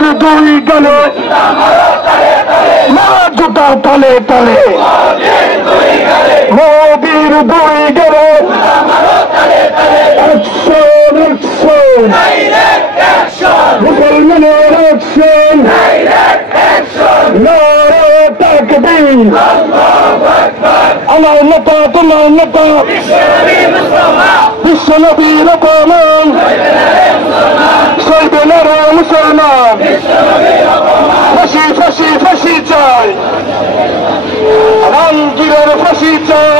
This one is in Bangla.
নবীর দুই গালে মারা জুতা তালে তালে নবীর দুই গালে অ্যাকশন অ্যাকশন মুসলমানের অ্যাকশন নারে তাকবীর আমার নেতা তোমার নেতা বিশ্বনবীর অপমান সইবে না রে মুসলমান ফাঁসি ফাঁসি ফাঁসি চাই রামগীরের ফাঁসি চাই